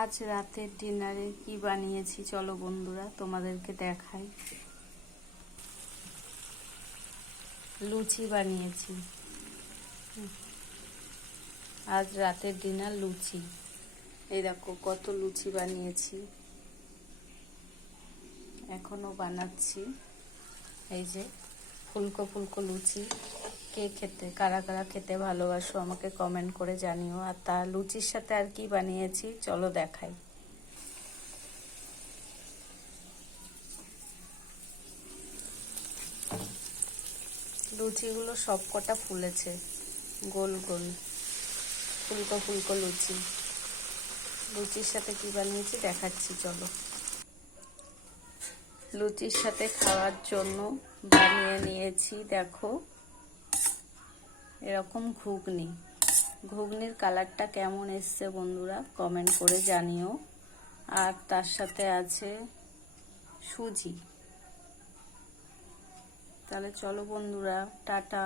আজ রাতের ডিনারে কি বানিয়েছি চলো বন্ধুরা তোমাদেরকে দেখাই। লুচি বানিয়েছি। আজ রাতের ডিনার লুচি। এই দেখো কত লুচি বানিয়েছি, এখনো বানাচ্ছি। এই যে ফুলকো ফুলকো লুচি। কে খেতে, কারা কারা খেতে ভালোবাসো আমাকে কমেন্ট করে জানিও। আর তার লুচির সাথে আর কি বানিয়েছি চলো দেখাই। লুচিগুলো সব কটা ফুলেছে, গোল গোল ফুলকো ফুলকো লুচি। লুচির সাথে কি বানিয়েছি দেখাচ্ছি চলো। লুচির সাথে খাওয়ার জন্য বানিয়ে নিয়েছি দেখো এরকম ঘুগনি। ঘুগনির কালারটা কেমন এসছে বন্ধুরা কমেন্ট করে জানিও। আর তার সাথে আছে সুজি। তাহলে চলো বন্ধুরা, টাটা।